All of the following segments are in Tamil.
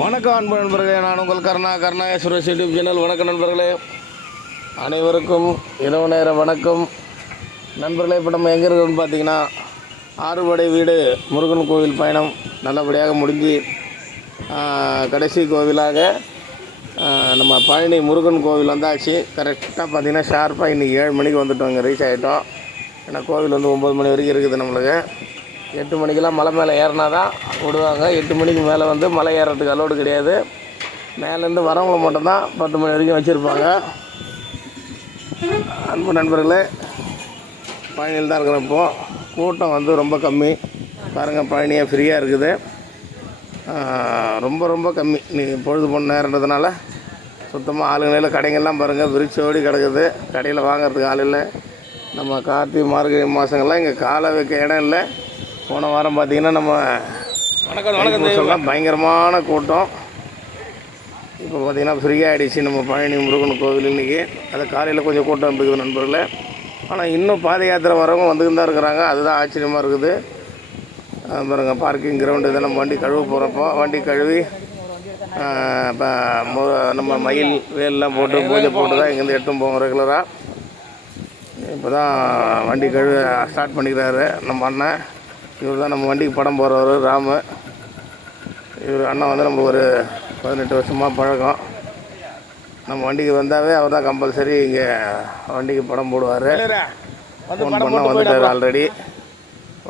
வணக்கம் அன்பு நண்பர்களே நான் உங்கள் கருணா கருணாகேஸ்வரர் யூடியூப் சேனல். வணக்கம் நண்பர்களே. அனைவருக்கும் இரவு நேர வணக்கம். நண்பர்களே இப்போ நம்ம எங்கே இருக்கோம்னு பார்த்தீங்கன்னா ஆறுபடை வீடு முருகன் கோவில் பயணம் நல்லபடியாக முடிஞ்சு கடைசி கோவிலாக நம்ம பழனி முருகன் கோவில் வந்தாச்சு. கரெக்டாக பார்த்தீங்கன்னா ஷார்ப்பாக இன்றைக்கி ஏழு மணிக்கு வந்துட்டோம். இங்கே ரீச் ஆகிட்டோம் ஏன்னா கோவில் வந்து ஒம்பது மணி வரைக்கும் இருக்குது நம்மளுக்கு. எட்டு மணிக்கெல்லாம் மலை மேலே ஏறினா தான் விடுவாங்க எட்டு மணிக்கு மேலே வந்து மலை ஏறுறதுக்கு அலோடு கிடையாது. மேலேருந்து வரவங்களை மட்டும்தான் பத்து மணி வரைக்கும் வச்சுருப்பாங்க. அன்பு நண்பர்களே பழனியில் தான் இருக்கிறோம் கூட்டம் வந்து ரொம்ப கம்மி. பாருங்கள் பழனியாக ஃப்ரீயாக இருக்குது. ரொம்ப ரொம்ப கம்மி. நீ பொழுது போன நேரன்றதுனால சுத்தமாக ஆளுங்கள கடைங்கள்லாம் பாருங்கள் விரிச்சோடி கிடக்குது. கடையில் வாங்குறதுக்கு ஆள் இல்லை. நம்ம கார்த்திகை மார்கழி மாதங்கள்லாம் இங்கே காலை வைக்க இடம் இல்லை. போன வாரம் பார்த்தீங்கன்னா நம்ம வணக்கம் வணக்கம் பயங்கரமான கூட்டம். இப்போ பார்த்தீங்கன்னா ஃப்ரீயாக ஆகிடுச்சு நம்ம பழனி முருகன் கோவில் இன்றைக்கி அது காலையில் கொஞ்சம் கூட்டம் இருந்துக்குது நண்பர்களே. ஆனால் இன்னும் பாத யாத்திரை வரவங்க வந்துக்கிட்டு தான் இருக்கிறாங்க. அதுதான் ஆச்சரியமாக இருக்குது. அஹ் பாருங்க பார்க்கிங் கிரவுண்டு இதெல்லாம் வண்டி கழுவ போகிறப்போ வண்டி கழுவி இப்போ நம்ம மயில் வேல்லாம் போட்டு பூஜை போட்டு தான் இங்கேருந்து எடுத்துன்னு போவோம் ரெகுலராக இப்போ தான் வண்டி கழுவ ஸ்டார்ட் பண்ணிக்கிறாரு நம்ம அண்ணன். இவர் தான் நம்ம வண்டிக்கு படம் போகிறவர் ராமு. இவர் அண்ணன் வந்து நம்ம ஒரு பதினெட்டு வருஷமாக பழக்கம். நம்ம வண்டிக்கு வந்தாவே அவர் தான் கம்பல்சரி இங்கே வண்டிக்கு படம் போடுவார். ஃபோன் பண்ண வந்துட்டார் ஆல்ரெடி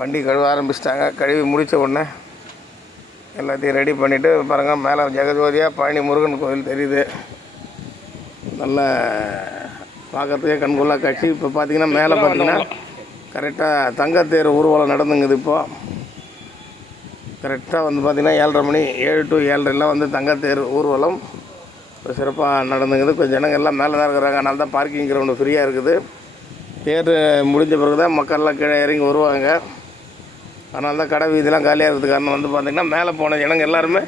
வண்டி கழுவ ஆரம்பிச்சிட்டாங்க. கழுவி முடித்த உடனே எல்லாத்தையும் ரெடி பண்ணிவிட்டு பாருங்கள் மேலே ஜெகஜோதியாக பழனி முருகன் கோவில் தெரியுது. நல்ல பார்க்கறதுக்கே கண்கொள்ளா காட்சி. இப்போ பார்த்தீங்கன்னா மேலே பார்த்தீங்கன்னா கரெக்டாக தங்கத்தேர் ஊர்வலம் நடந்துங்குது இப்போது கரெக்டாக வந்து பார்த்திங்கன்னா ஏழரை மணி ஏழு டு ஏழரைலாம் வந்து தங்கத்தேர் ஊர்வலம் இப்போ சிறப்பாக நடந்துங்குது. கொஞ்சம் ஜனங்கள் எல்லாம் மேலே தான் இருக்கிறாங்க. அதனால தான் பார்க்கிங் கிரவுண்டு ஃப்ரீயாக இருக்குது. தேர் முடிஞ்ச பிறகு தான் மக்கள்லாம் கீழே இறங்கி வருவாங்க. அதனால தான் கடை வீதிலாம் காலியாக இருக்கிறது காரணம் வந்து பார்த்திங்கன்னா மேலே போன ஜனங்க எல்லாருமே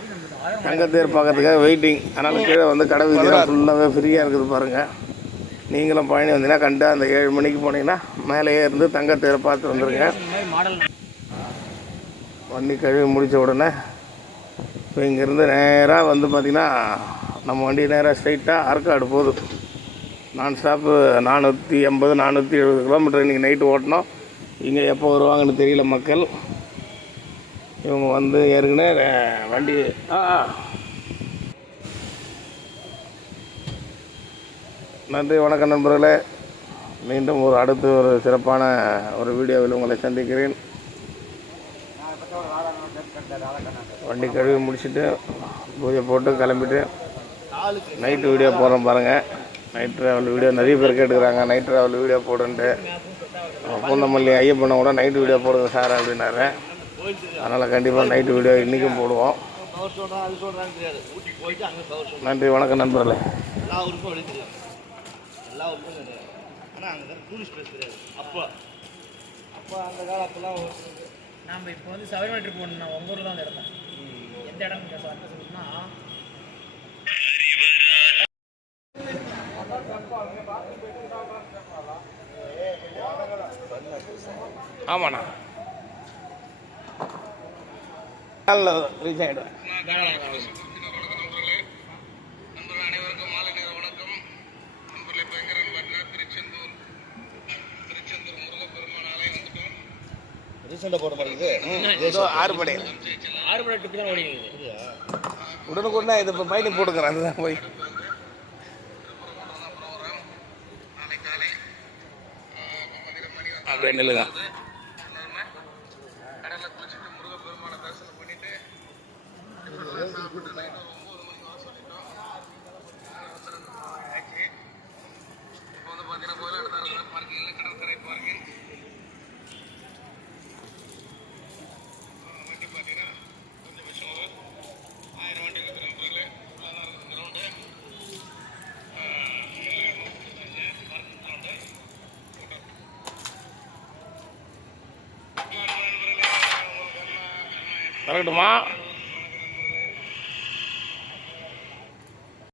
தங்கத்தேர் பார்க்கறதுக்காக வெயிட்டிங் அதனால் கீழே வந்து கடை வீதியெல்லாம் ஃபுல்லாகவே ஃப்ரீயாக இருக்குது பாருங்கள் நீங்களும் பழனி வந்தீங்கன்னா கண்டு அந்த ஏழு மணிக்கு போனீங்கன்னா மேலேயே இருந்து தங்கத்தை பார்த்து வந்துடுங்க வண்டி கழுவி முடித்த உடனே இப்போ இங்கேருந்து நேராக வந்து பார்த்திங்கன்னா நம்ம வண்டி நேராக ஸ்ட்ரைட்டாக ஆற்காடு போகுது. நான் ஸ்டாப்பு நானூற்றி எண்பது நானூற்றி எழுபது கிலோமீட்டர் இன்றைக்கி நைட்டு ஓட்டினோம் இங்கே எப்போ வருவாங்கன்னு தெரியல மக்கள். இவங்க வந்து ஏற்கனவே வண்டி ஆ. நன்றி வணக்கம் நண்பர்களே. மீண்டும் ஒரு அடுத்து ஒரு சிறப்பான ஒரு வீடியோவில் உங்களை சந்திக்கிறேன். வண்டி கழுவி முடிச்சுட்டு பூஜை போட்டு கிளம்பிட்டு நைட்டு வீடியோ போடுறோம் பாருங்கள் நைட் ட்ராவல் வீடியோ நிறைய பேர் கேட்டுக்கிறாங்க. நைட் ட்ராவல் வீடியோ போடுன்ட்டு பூந்தமல்லி ஐயப்பனை கூட நைட்டு வீடியோ போடுங்க சார் அப்படின்னாரு. அதனால் கண்டிப்பாக நைட்டு வீடியோ இன்றைக்கும் போடுவோம். நன்றி வணக்கம் நண்பர்களே. எல்லா ஊருக்கும் கிடையாது ஆனால் அங்கே டூரிஸ்ட் பிளேஸ் கிடையாது. அப்போ. அப்போ அந்த காலத்துலாம் நாம் இப்போ வந்து சபரிமலை ட்ரிப் போனோம் உங்கள் ஊரில் தான் அந்த இடம்? எந்த இடம் சொல்லணும்னா ஆமாண்ணா. ரீச் ஆகிடுவேன் நண்பர்கள் அனைவருக்கும் மாலை நேர வணக்கம் நண்பர்களே இப்போ எங்கே பார்த்தீங்கன்னா திருச்செந்தூர் திருச்செந்தூர் முருகப்பெருமான் ஆலயம் வந்துட்டோம் ரீசெண்டாக போட மாட்டேங்குது ஏதோ ஆறுபடை ஆறுபடை ட்ரிப் தான் ஓடிங்க உடனுக்குடனே இது இப்போ பயணி போட்டுக்கிறேன் அதுதான் போய் அப்படியே நில்லுங்க. வரட்டுமா